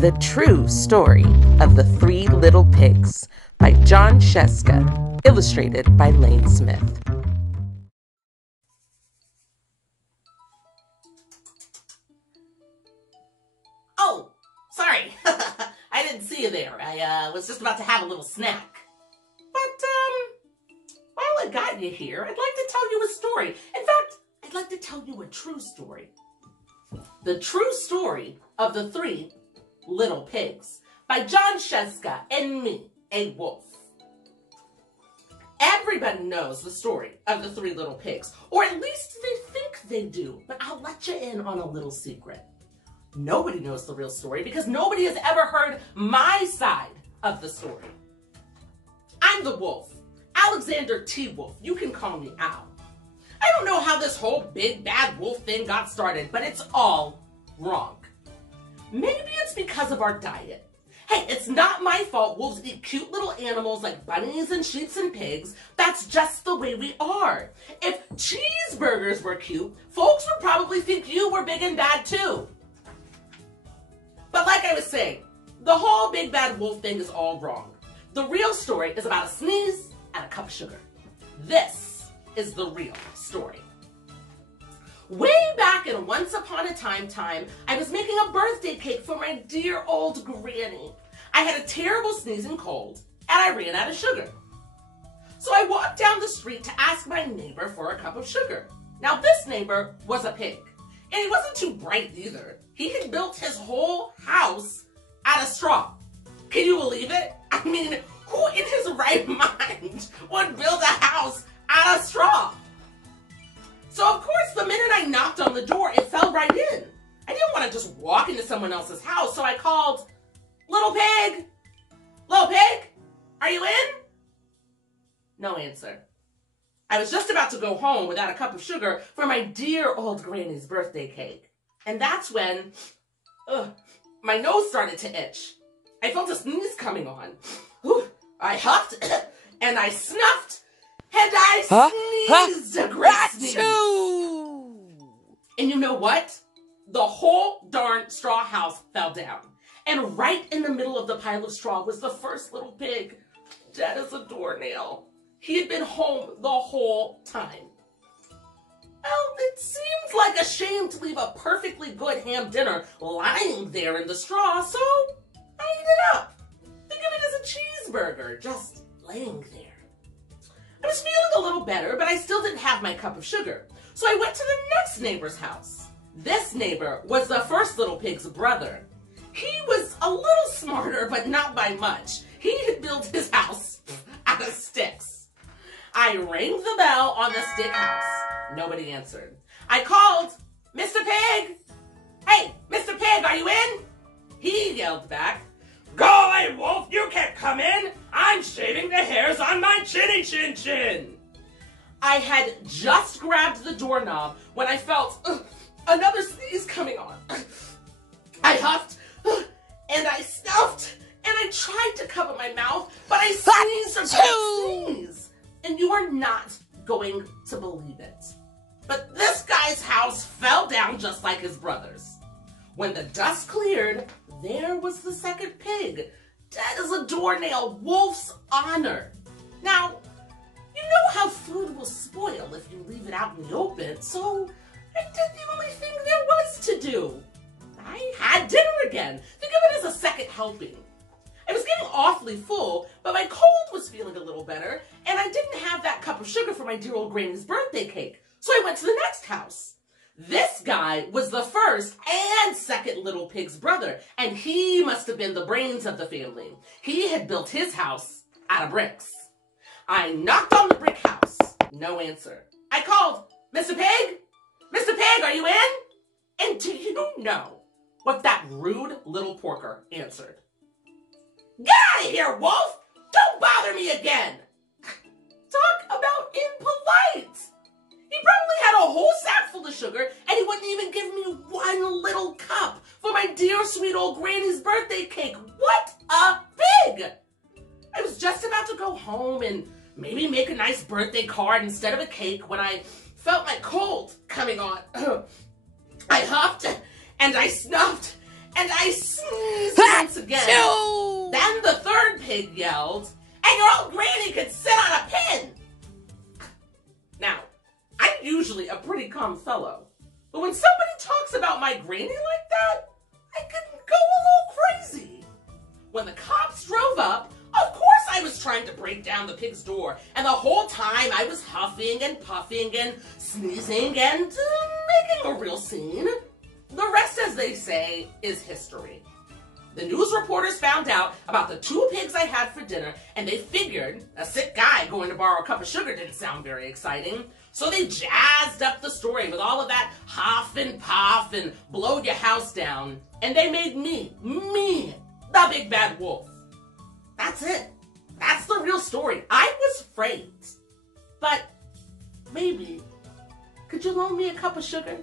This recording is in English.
The True Story of the Three Little Pigs by John Sheska, illustrated by Lane Smith. Oh, sorry. I didn't see you there. I was just about to have a little snack. But, while I got you here, I'd like to tell you a story. In fact, I'd like to tell you a true story. The True Story of the Three Little Pigs by John Sheska and me, a wolf. Everybody knows the story of the Three Little Pigs, or at least they think they do, but I'll let you in on a little secret. Nobody knows the real story because nobody has ever heard my side of the story. I'm the wolf, Alexander T. Wolf. You can call me Al. I don't know how this whole big bad wolf thing got started, but it's all wrong. Maybe it's because of our diet. Hey, it's not my fault wolves eat cute little animals like bunnies and sheep and pigs. That's just the way we are. If cheeseburgers were cute, folks would probably think you were big and bad too. But like I was saying, the whole big bad wolf thing is all wrong. The real story is about a sneeze and a cup of sugar. This is the real story. Way back in Once Upon a Time, I was making a birthday cake for my dear old granny. I had a terrible sneezing cold, and I ran out of sugar. So I walked down the street to ask my neighbor for a cup of sugar. Now this neighbor was a pig, and he wasn't too bright either. He had built his whole house out of straw. Can you believe it? I mean, who in his right mind would build a house out of straw? So of course, the minute I knocked on the door, it fell right in. I didn't want to just walk into someone else's house, so I called, "Little pig, little pig, are you in?" No answer. I was just about to go home without a cup of sugar for my dear old granny's birthday cake. And that's when, my nose started to itch. I felt a sneeze coming on. I huffed and I snuffed and I sneezed a great sneeze. And you know what? The whole darn straw house fell down. And right in the middle of the pile of straw was the first little pig, dead as a doornail. He had been home the whole time. Well, it seemed like a shame to leave a perfectly good ham dinner lying there in the straw, so I ate it up. Think of it as a cheeseburger, just laying there. I was feeling a little better, but I still didn't have my cup of sugar. So I went to the next neighbor's house. This neighbor was the first little pig's brother. He was a little smarter, but not by much. He had built his house out of sticks. I rang the bell on the stick house. Nobody answered. I called, "Mr. Pig! Hey, Mr. Pig, are you in?" He yelled back, "Go away, wolf, you can't come in. I'm shaving the hairs on my chinny chin chin." I had just grabbed the doorknob when I felt another sneeze coming on. I huffed and I snuffed and I tried to cover my mouth, but I sneezed a great sneeze. And you are not going to believe it, but this guy's house fell down just like his brother's. When the dust cleared, there was the second pig, dead as a doornail, wolf's honor. Now, you know how food will spoil if you leave it out in the open, so I did the only thing there was to do. I had dinner again. Think of it as a second helping. I was getting awfully full, but my cold was feeling a little better, and I didn't have that cup of sugar for my dear old granny's birthday cake, so I went to the next house. This guy was the first and second little pig's brother, and he must have been the brains of the family. He had built his house out of bricks. I knocked on the brick house. No answer. I called, "Mr. Pig? Mr. Pig, are you in?" And do you know what that rude little porker answered? "Get out of here, wolf! Don't bother me again!" Talk about impolite! He probably had a whole sack full of sugar, and he wouldn't even give me one little cup for my dear sweet old granny's birthday cake. What a pig! I was just about to go home and maybe make a nice birthday card instead of a cake when I felt my cold coming on. I huffed and I snuffed and I sneezed again. Shoo! Then the third pig yelled, and your old granny could sit on a pin. Now, I'm usually a pretty calm fellow, but when somebody talks about my granny like that, I can go a little crazy. When the cops drove up, of course I was trying to break down the pig's door, and the whole time I was huffing and puffing and sneezing and making a real scene. The rest, as they say, is history. The news reporters found out about the 2 pigs I had for dinner, and they figured a sick guy going to borrow a cup of sugar didn't sound very exciting. So they jazzed up the story with all of that huff and puff and blow your house down. And they made me, the big bad wolf. That's it. That's the real story. I was afraid. But maybe, could you loan me a cup of sugar?